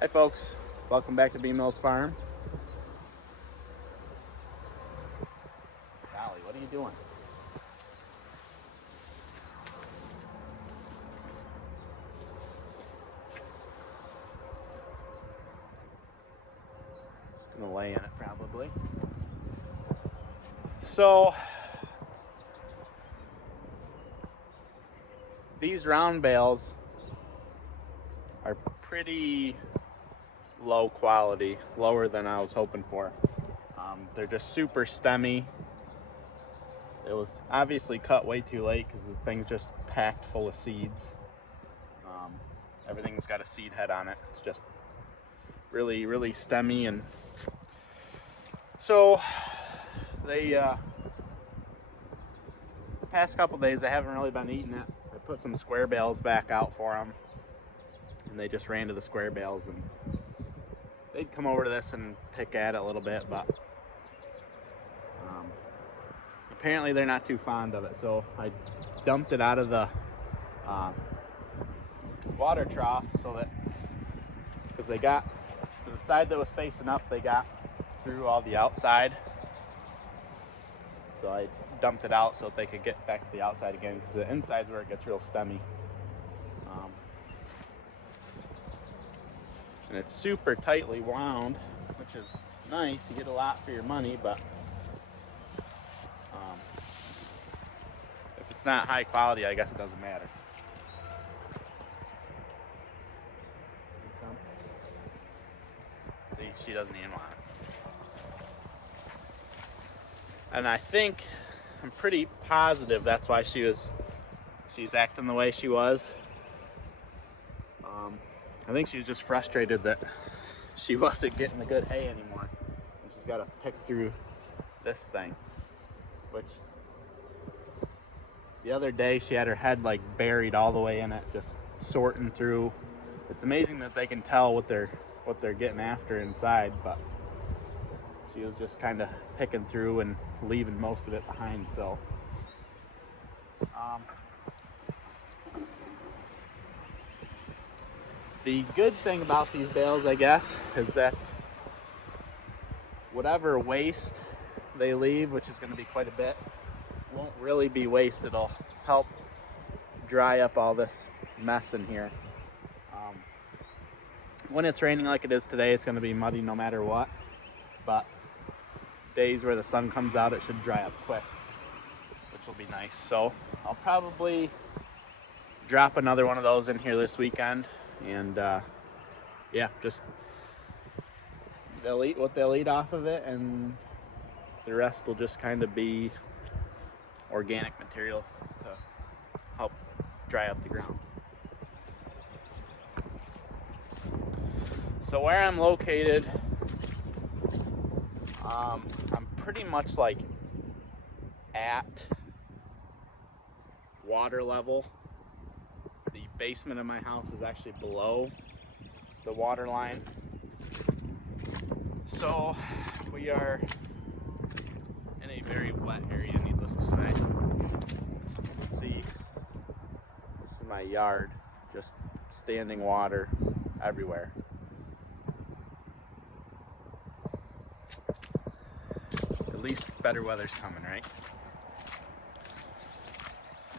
Hi folks, welcome back to B Mills Farm. Golly, what are you doing? Just gonna lay in it probably. So these round bales are pretty low quality, lower than I was hoping for. They're just super stemmy. It was obviously cut way too late because the thing's just packed full of seeds. Everything's got a seed head on it. It's just really stemmy, and so they the past couple days they haven't really been eating it. I put some square bales back out for them, and they just ran to the square bales, and they'd come over to this and pick at it a little bit, but apparently they're not too fond of it. So I dumped it out of the water trough so that, because they got to the side that was facing up, they got through all the outside. So I dumped it out so that they could get back to the outside again, because the inside's where it gets real stemmy. And it's super tightly wound, which is nice. You get a lot for your money, but if it's not high quality, I guess it doesn't matter. See, she doesn't even want it. And I think, I'm pretty positive that's why she's acting the way she was. I think she was just frustrated that she wasn't getting the good hay anymore, and she's got to pick through this thing, which the other day she had her head like buried all the way in it, just sorting through. It's amazing that they can tell what they're getting after inside, but she was just kind of picking through and leaving most of it behind. So the good thing about these bales, I guess, is that whatever waste they leave, which is going to be quite a bit, won't really be waste. It'll help dry up all this mess in here. When it's raining like it is today, it's going to be muddy no matter what, but days where the sun comes out, it should dry up quick, which will be nice. So I'll probably drop another one of those in here this weekend, and yeah, just they'll eat what they'll eat off of it, and the rest will just kind of be organic material to help dry up the ground. So where I'm located, I'm pretty much like at water level. The basement of my house is actually below the water line. So we are in a very wet area, needless to say. You can see this is my yard, just standing water everywhere. At least better weather's coming, right?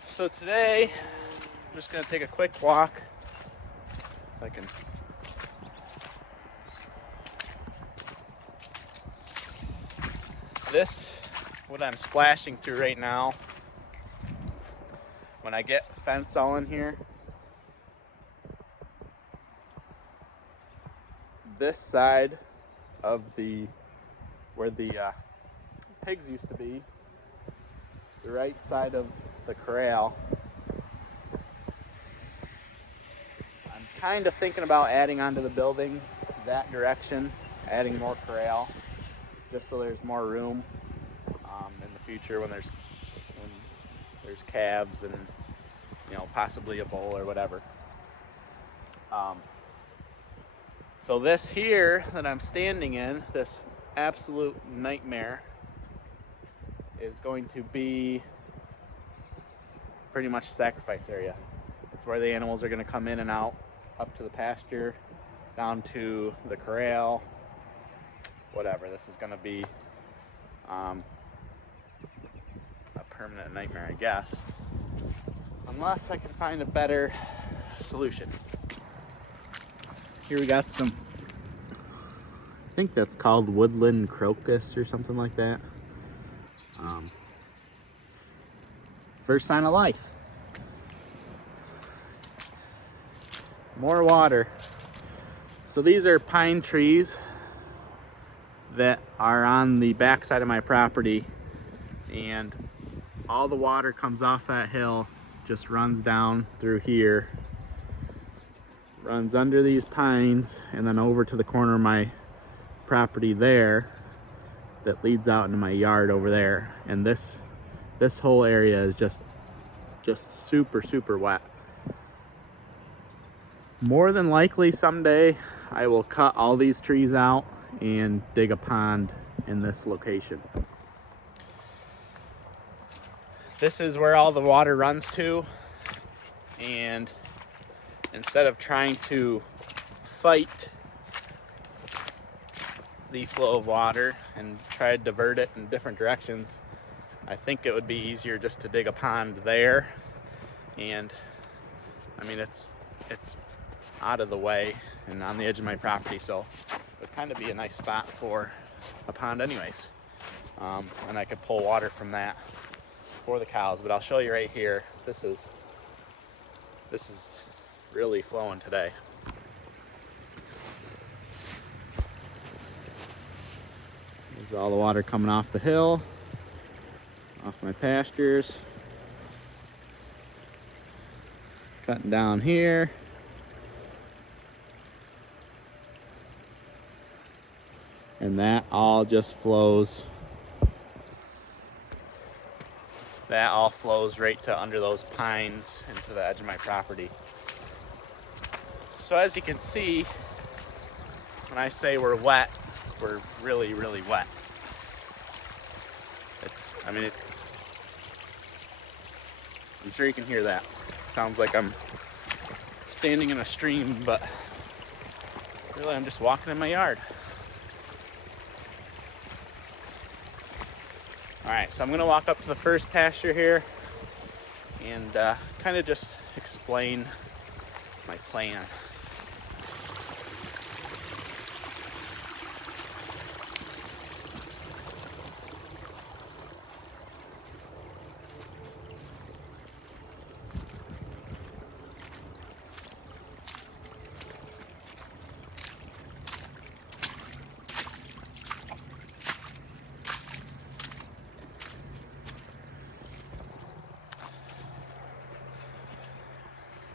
So today, I'm just gonna take a quick walk. If I can. This, what I'm splashing through right now, when I get the fence all in here, this side of where the pigs used to be, the right side of the corral, I'm kind of thinking about adding onto the building that direction, adding more corral, just so there's more room in the future when there's calves and, you know, possibly a bull or whatever. So this here that I'm standing in, this absolute nightmare, is going to be pretty much sacrifice area. It's where the animals are going to come in and out up to the pasture down to the corral, whatever. This is going to be a permanent nightmare, I guess, unless I can find a better solution. Here we got some, I think that's called woodland crocus or something like that. First sign of life. More water. So these are pine trees that are on the back side of my property, and all the water comes off that hill, just runs down through here, runs under these pines, and then over to the corner of my property there that leads out into my yard over there. And this whole area is just super wet. More than likely someday I will cut all these trees out and dig a pond in this location. This is where all the water runs to, and instead of trying to fight the flow of water and try to divert it in different directions, I think it would be easier just to dig a pond there. And I mean, it's out of the way and on the edge of my property, so it would kind of be a nice spot for a pond anyways. And I could pull water from that for the cows. But I'll show you right here. This is really flowing today. There's all the water coming off the hill, off my pastures. Cutting down here. And that all just flows. That all flows right to under those pines into the edge of my property. So as you can see, when I say we're wet, we're really wet. I'm sure you can hear that. Sounds like I'm standing in a stream, but really I'm just walking in my yard. All right, so I'm gonna walk up to the first pasture here and kind of just explain my plan.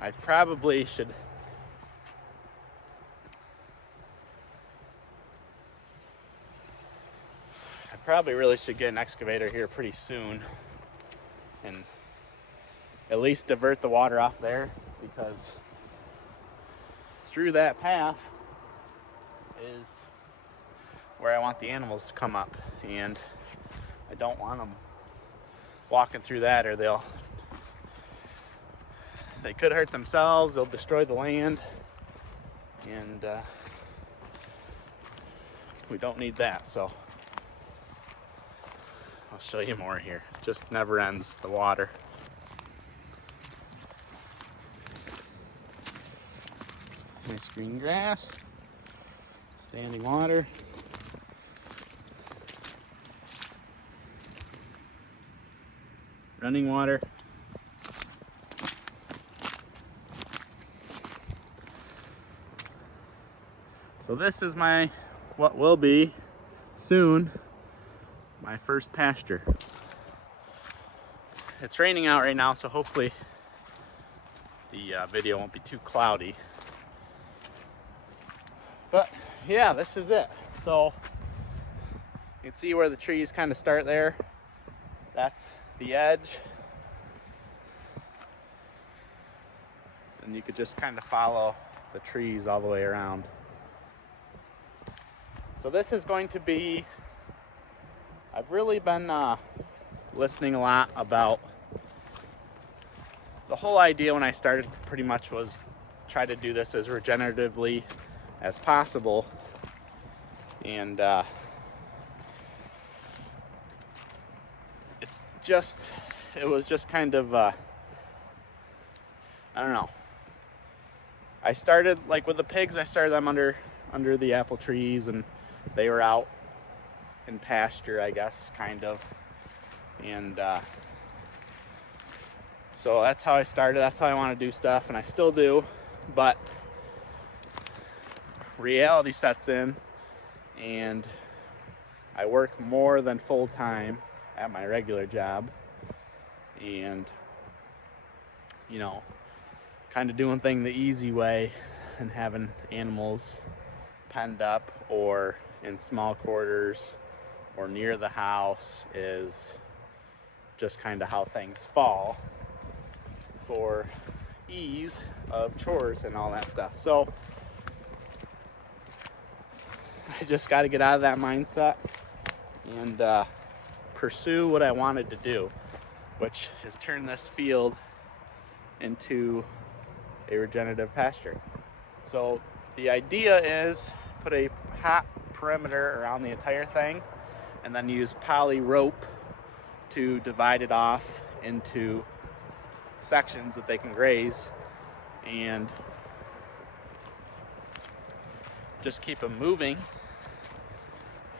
I probably should really should get an excavator here pretty soon and at least divert the water off there, because through that path is where I want the animals to come up, and I don't want them walking through that, or they could hurt themselves, they'll destroy the land, and we don't need that. So I'll show you more here. Just never ends, the water. Nice green grass, standing water. Running water. So this is what will be soon my first pasture. It's raining out right now, so hopefully the video won't be too cloudy. But yeah, this is it. So you can see where the trees kind of start there. That's the edge. And you could just kind of follow the trees all the way around. So this is going to be, I've really been listening a lot about, the whole idea when I started pretty much was try to do this as regeneratively as possible. And it was just kind of, I don't know. I started, like with the pigs, I started them under the apple trees, and they were out in pasture, I guess, kind of. And so that's how I started. That's how I want to do stuff, and I still do. But reality sets in, and I work more than full time at my regular job, and you know, kind of doing things the easy way and having animals penned up or in small quarters or near the house is just kind of how things fall for ease of chores and all that stuff. So I just got to get out of that mindset and pursue what I wanted to do, which is turn this field into a regenerative pasture. So the idea is put a hot perimeter around the entire thing, and then use poly rope to divide it off into sections that they can graze, and just keep them moving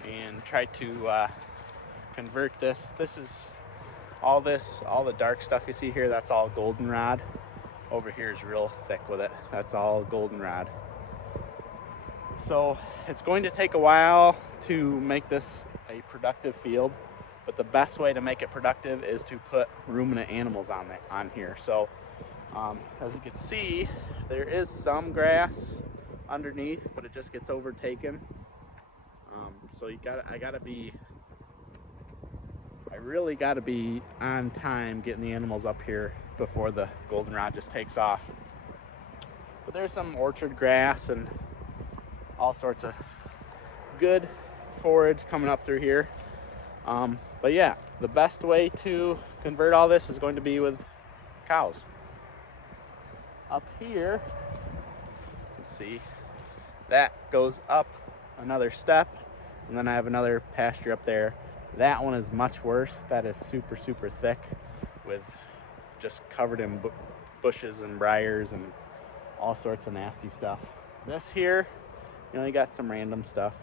and try to convert this. This is all the dark stuff you see here, that's all goldenrod. Over here is real thick with it. That's all goldenrod. So it's going to take a while to make this a productive field, but the best way to make it productive is to put ruminant animals on here. So as you can see, there is some grass underneath, but it just gets overtaken. So I really gotta be on time getting the animals up here before the goldenrod just takes off. But there's some orchard grass and all sorts of good forage coming up through here. But yeah, the best way to convert all this is going to be with cows. Up here, let's see, that goes up another step, and then I have another pasture up there. That one is much worse. That is super, super thick with just covered in bushes and briars and all sorts of nasty stuff. This here, you got some random stuff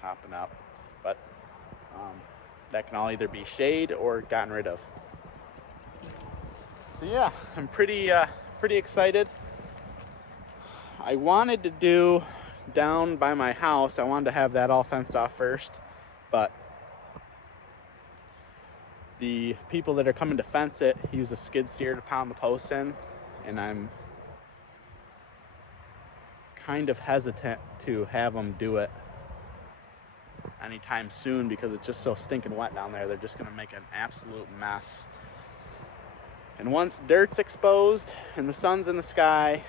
popping up, but that can all either be shade or gotten rid of. So yeah, I'm pretty excited. I wanted to do down by my house, I wanted to have that all fenced off first, but the people that are coming to fence it use a skid steer to pound the posts in, and I'm kind of hesitant to have them do it anytime soon because it's just so stinking wet down there. They're just going to make an absolute mess. And once dirt's exposed and the sun's in the sky,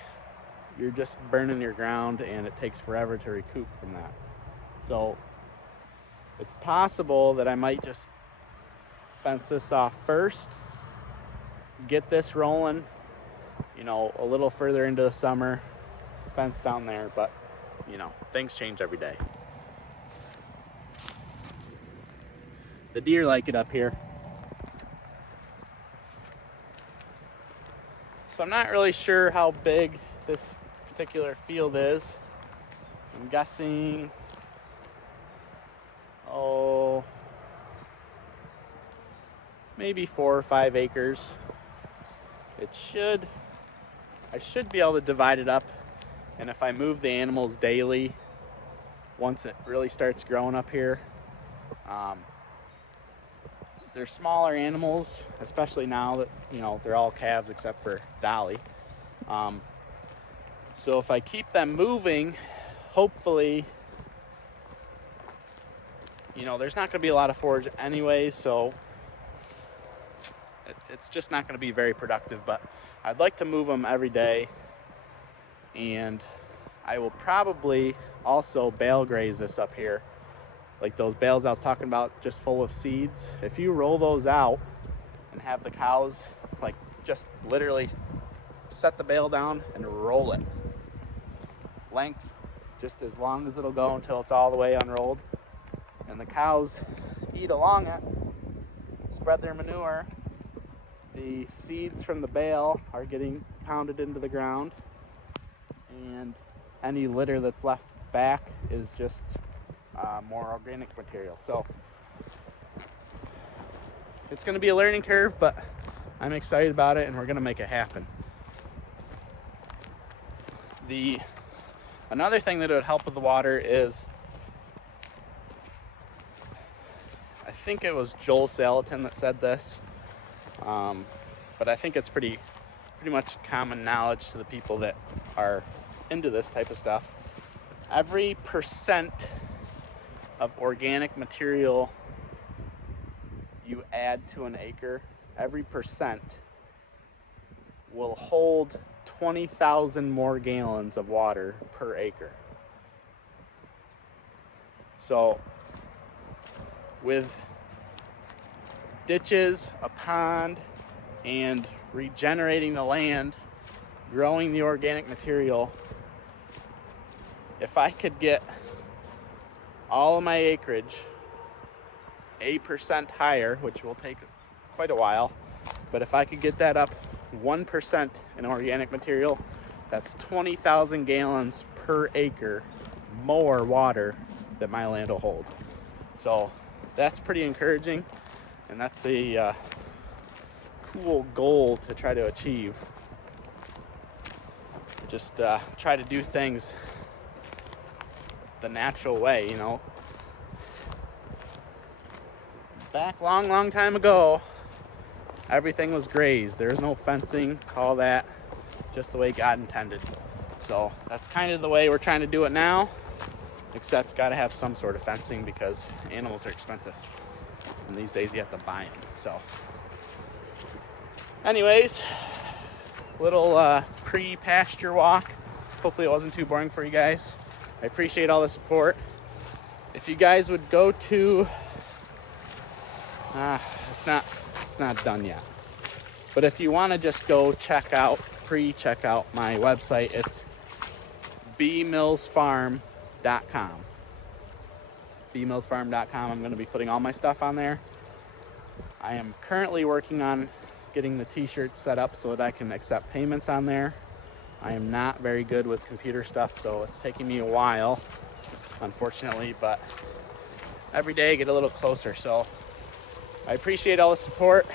you're just burning your ground, and it takes forever to recoup from that. So it's possible that I might just fence this off first, get this rolling, a little further into the summer, fence down there, but things change every day. The deer like it up here. So I'm not really sure how big this particular field is. I'm guessing, maybe 4 or 5 acres. I should be able to divide it up, and if I move the animals daily, once it really starts growing up here, they're smaller animals, especially now that they're all calves except for Dolly. So if I keep them moving, hopefully, there's not going to be a lot of forage anyway, so it's just not going to be very productive. But I'd like to move them every day, and I will probably also bale graze this up here, like those bales I was talking about, just full of seeds. If you roll those out and have the cows just literally set the bale down and roll it length just as long as it'll go until it's all the way unrolled. And the cows eat along it, spread their manure. The seeds from the bale are getting pounded into the ground, and any litter that's left back is just more organic material. So it's going to be a learning curve, but I'm excited about it, and we're going to make it happen. Another thing that would help with the water is, I think it was Joel Salatin that said this, but I think it's pretty much common knowledge to the people that are into this type of stuff. Every percent of organic material you add to an acre, every percent will hold 20,000 more gallons of water per acre. So with ditches, a pond, and regenerating the land, growing the organic material, if I could get all of my acreage 8% higher, which will take quite a while, but if I could get that up 1% in organic material, that's 20,000 gallons per acre more water that my land will hold. So that's pretty encouraging, and that's a cool goal to try to achieve. Just try to do things the natural way, you know. Back long time ago, everything was grazed. There was no fencing, all that, just the way God intended. So that's kind of the way we're trying to do it now, except got to have some sort of fencing because animals are expensive, and these days you have to buy them. So anyways, little pre-pasture walk. Hopefully it wasn't too boring for you guys. I appreciate all the support. If you guys would go to it's not done yet, but if you want to just go check out my website, it's bmillsfarm.com. bmillsfarm.com. I'm going to be putting all my stuff on there. I am currently working on getting the t-shirts set up so that I can accept payments on there. I am not very good with computer stuff, so it's taking me a while, unfortunately, but every day I get a little closer. So I appreciate all the support.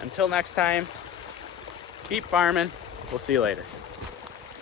Until next time, keep farming. We'll see you later.